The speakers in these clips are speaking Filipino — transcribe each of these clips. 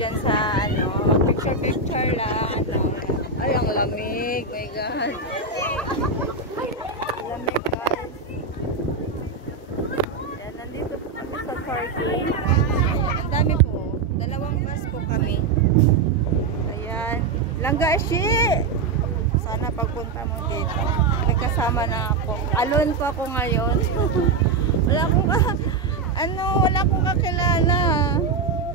dyan sa ano, mag-picture-picture lang. Ano. Ay, ang lamig. My God. Lamig, guys. Yan, nandito po kami sa parking. Ang dami po. Dalawang bus po kami. Ayan. Langgashi! Sana pagpunta mo dito. May kasama na ako. Alone po ako ngayon. Wala akong kakilala.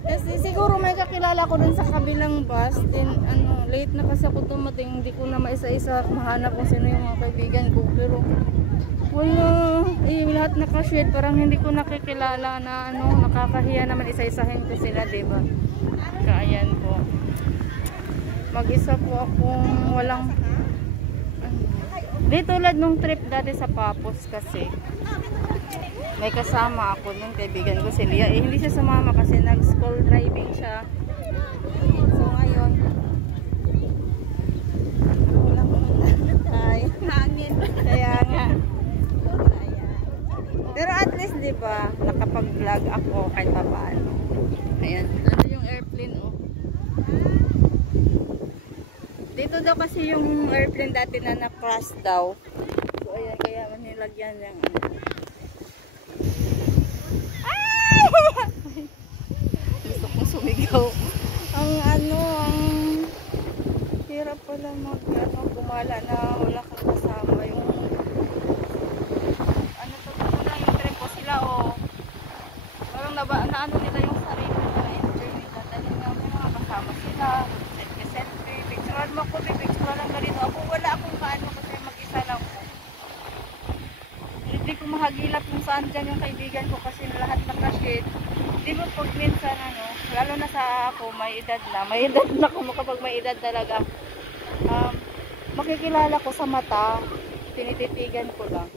Kasi siguro may kakilala ko dun sa kabilang bus. Then, late na kasi ako tumating. Hindi ko na maisa-isa mahanap kung sino yung mga kaibigan ko. Pero, wala. Lahat nakashare. Parang hindi ko nakikilala na nakakahiya naman isa-isahin ko sila, diba? Kaya, ayan po. Mag-isa po akong walang... Di tulad nung trip dati sa Papos kasi. May kasama ako nung kaibigan ko si Lia. Hindi siya sumama kasi nag-school driving siya. So ngayon, walang hangin. Kaya nga. Ayan. Pero at least diba, nakapag-vlog ako kahit paano. Ayan. Ano yung airplane oh. Dito daw kasi yung airplane dati na na-crash daw. So ayan, kaya manilagyan yung gusto kong sumigaw. Ang hirap pala gumala na wala kang kasama. Yung lang yung trip ko sila parang naano nila yung sarili na enjoy nila. Dahil nga may mga kasama sila. Selfie, picturean mo ako, picturean lang ganito. Ako wala akong paano kasi mag-isa lang ko. Hindi ko mahagilap kung saan dyan yung kaibigan ko kasi lahat nakashade. Di ba pag minsan lalo na sa ako, may edad na ako kapag may edad talaga. Makikilala ko sa mata, tinititigan ko lang.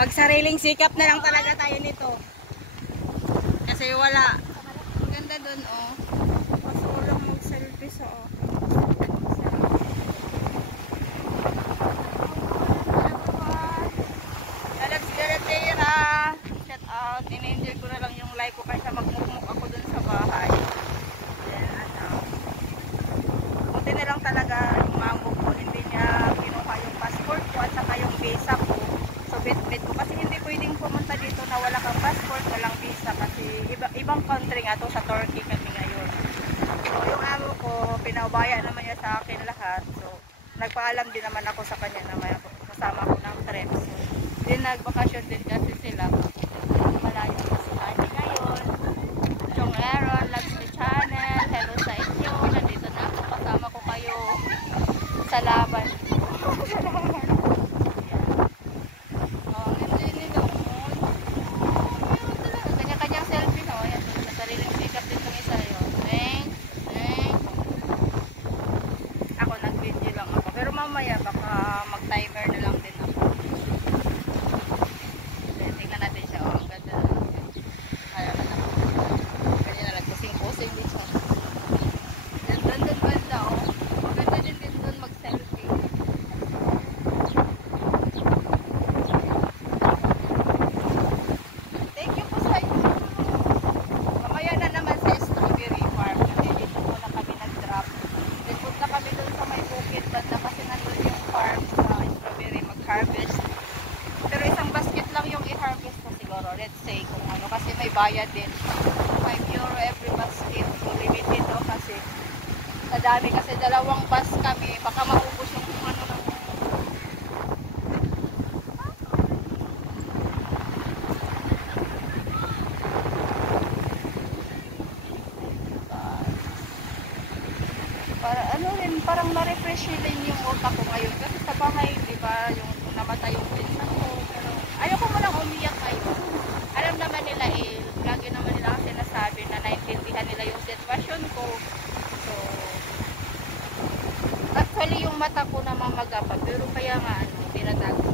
Pag sariling sikap na lang talaga tayo nito. Kasi wala. Ang ganda dun Kaso walang mag-selfie sa Lalabs Galatera. Shout out. In-enjoy ko na lang yung live ko kaysa magmukmuk ako dun sa bahay. Buti na lang talaga yung mango ko. Hindi niya kinuha yung passport ko at saka yung visa ko. Bit ko kasi hindi pwedeng pumunta dito na wala kang passport, walang visa kasi ibang country nga to, sa Turkey kami ngayon. So yung amo ko, pinaubaya naman niya sa akin lahat. So nagpaalam din naman ako sa kanya na may kasama ko ng trip. So din nagbakasyon din kasi sila. Malayo ko sa kanya ngayon. Chong Aaron, Loves the Channel. Hello sa inyo. Nandito na ako. Kasama ko kayo sa laban. Mamaya baka mag-timer na lang din ako. Tingnan natin siya. Ang ganda na. Kaya na ako. Kanya na nagkusing-kusing din siya. Doon ganda Maganda din doon mag-selfie. Thank you po sa inyo. Mamaya na naman sa strawberry farm. Kasi dito muna kami nag-drop. Then punta kami doon sa may bukid banda kasi nandun yung farm sa strawberry mag-harvest. Pero isang basket lang yung i-harvest ko siguro. Let's say kung kasi may bayad din. 5 euro every basket. So limited kasi sa dami kasi dalawang bus kami. Baka maubos yung lang. Parang na-refresh din yung utak ko ngayon kasi sa bahay, di ba, yung namatay yung pinsan ko. Pero ayoko mo lang umiyak ngayon. Alam naman nila lagi naman nila kasi nasabi na naintindihan nila yung sitwasyon ko. So, actually yung mata ko na mamagapag, pero kaya nga, tinatago